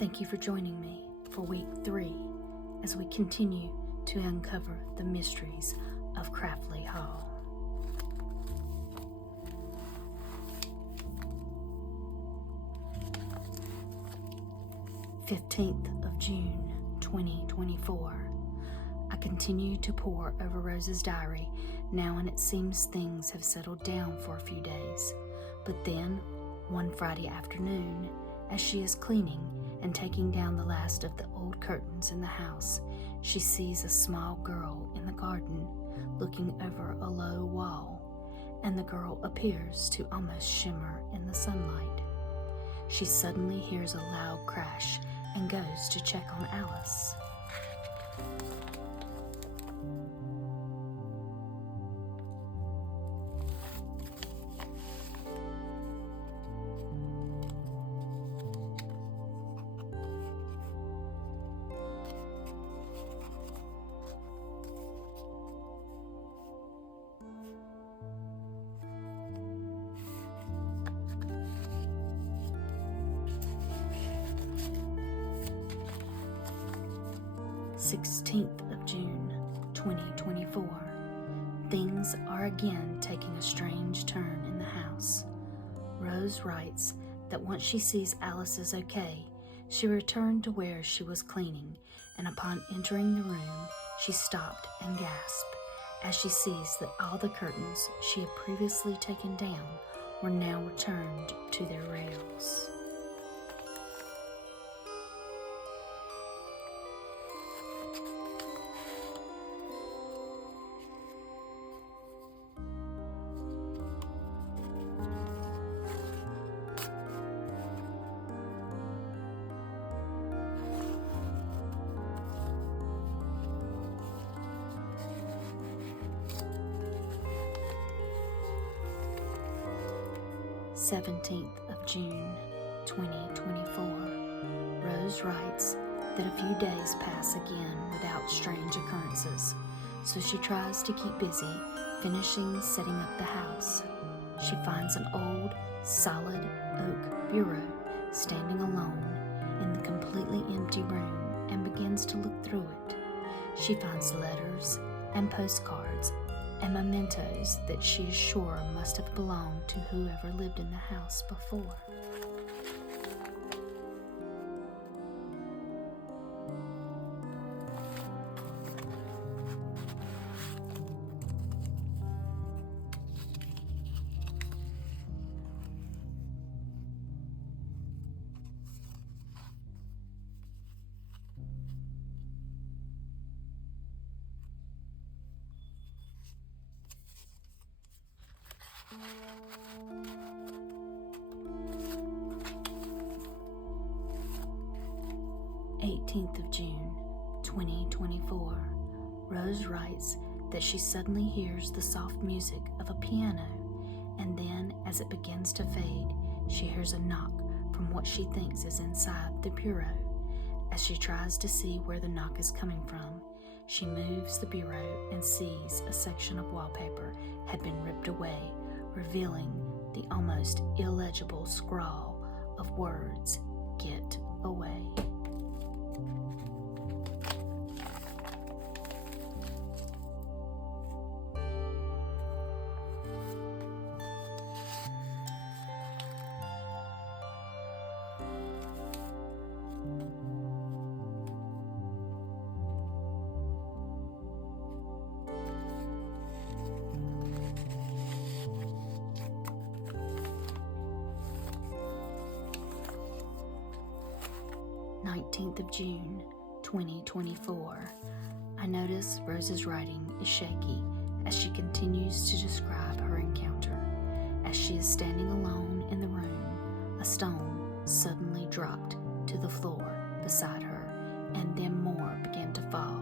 Thank you for joining me for week 3 as we continue to uncover the mysteries of Craftley Hall. June 15th, 2024. I continue to pore over Rose's diary now, and it seems things have settled down for a few days. But then, one Friday afternoon, as she is cleaning and taking down the last of the old curtains in the house, she sees a small girl in the garden looking over a low wall, and the girl appears to almost shimmer in the sunlight. She suddenly hears a loud crash and goes to check on Alice. June 16th, 2024. Things are again taking a strange turn in the house. Rose writes that once she sees Alice is okay, she returned to where she was cleaning, and upon entering the room, she stopped and gasped as she sees that all the curtains she had previously taken down were now returned to their rails. June 17th, 2024. Rose writes that a few days pass again without strange occurrences, so she tries to keep busy finishing setting up the house. She finds an old, solid oak bureau standing alone in the completely empty room and begins to look through it. She finds letters and postcards and mementos that she is sure must have belonged to whoever lived in the house before. June 18th, 2024. Rose writes that she suddenly hears the soft music of a piano, and then as it begins to fade, she hears a knock from what she thinks is inside the bureau. As she tries to see where the knock is coming from, she moves the bureau and sees a section of wallpaper had been ripped away, revealing the almost illegible scrawl of words, "Get away." June 19th, 2024. I notice Rose's writing is shaky as she continues to describe her encounter. As she is standing alone in the room, a stone suddenly dropped to the floor beside her, and then more began to fall,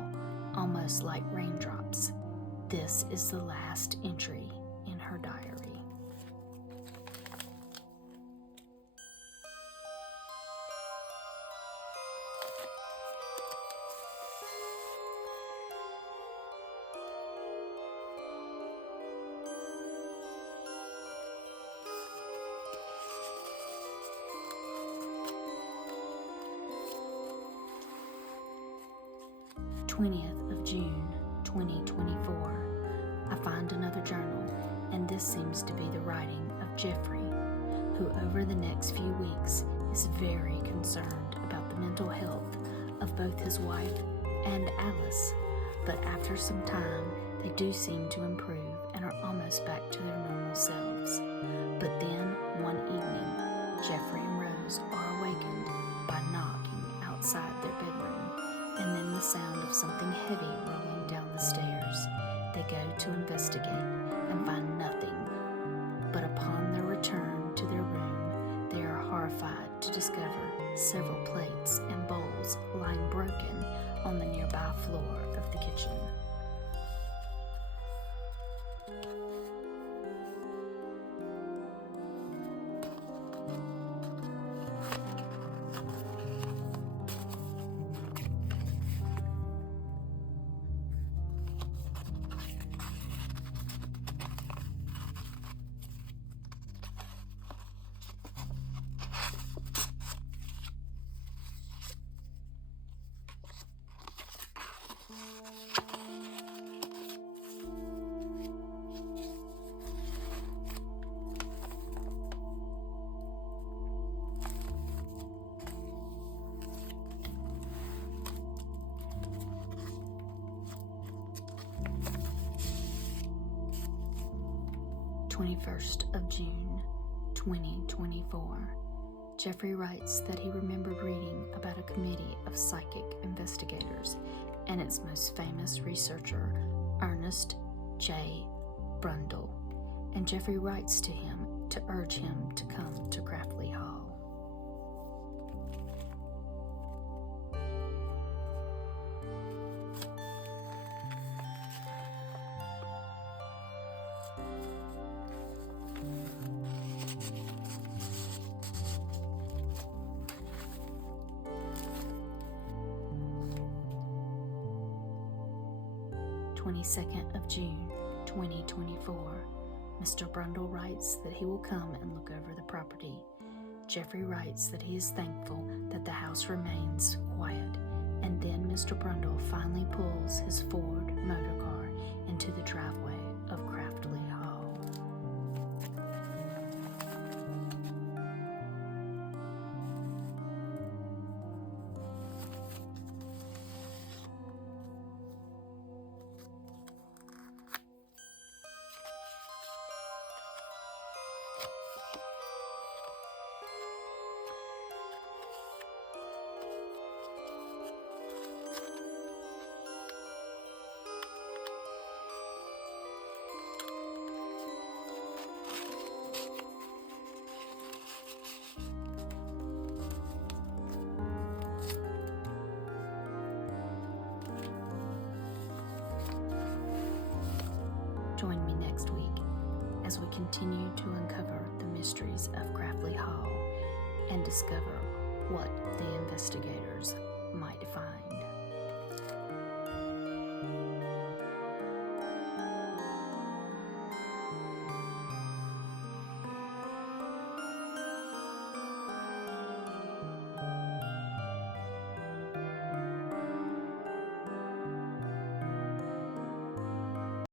almost like raindrops. This is the last entry in her diary. 20th of June, 2024, I find another journal, and this seems to be the writing of Jeffrey, who over the next few weeks is very concerned about the mental health of both his wife and Alice, but after some time they do seem to improve and are almost back to their normal selves. But then, one evening, Jeffrey and Rose are awakened by knocking outside their bedroom, and then the sound of something heavy rolling down the stairs. They go to investigate and find nothing, but upon their return to their room, they are horrified to discover several plates and bowls lying broken on the nearby floor of the kitchen. "21st of June, 2024. Jeffrey writes that he remembered reading about a committee of psychic investigators and its most famous researcher, Ernest J. Brundle, and Jeffrey writes to him to urge him to come to Craftley Hall. "22nd of June, 2024. Mr. Brundle writes that he will come and look over the property. Jeffrey writes that he is thankful that the house remains quiet, and then Mr. Brundle finally pulls his Ford motor car into the driveway of Craftley Hall. Join me next week as we continue to uncover the mysteries of Craftley Hall and discover what the investigators might find.